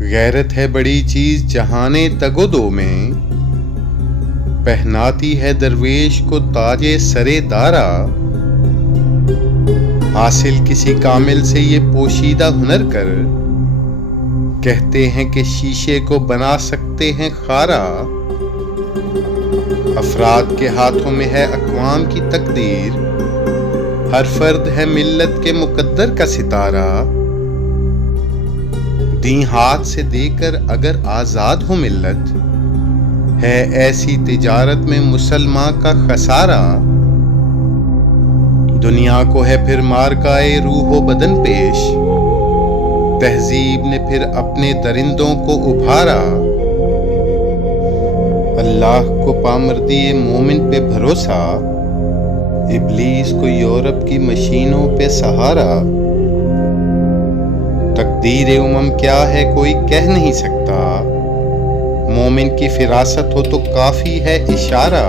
غیرت ہے بڑی چیز جہانے تگ و دو میں، پہناتی ہے درویش کو تاج سرے دارا۔ حاصل کسی کامل سے یہ پوشیدہ ہنر کر، کہتے ہیں کہ شیشے کو بنا سکتے ہیں خارا۔ افراد کے ہاتھوں میں ہے اقوام کی تقدیر، ہر فرد ہے ملت کے مقدر کا ستارہ۔ دیں ہاتھ سے دے کر اگر آزاد ہو ملت، ہے ایسی تجارت میں مسلمان کا خسارہ۔ دنیا کو ہے پھر مارکائے روح و بدن پیش، تہذیب نے پھر اپنے درندوں کو ابھارا۔ اللہ کو پامردی مومن پہ بھروسہ، ابلیس کو یورپ کی مشینوں پہ سہارا۔ تقدیر امم کیا ہے کوئی کہہ نہیں سکتا، مومن کی فراست ہو تو کافی ہے اشارہ۔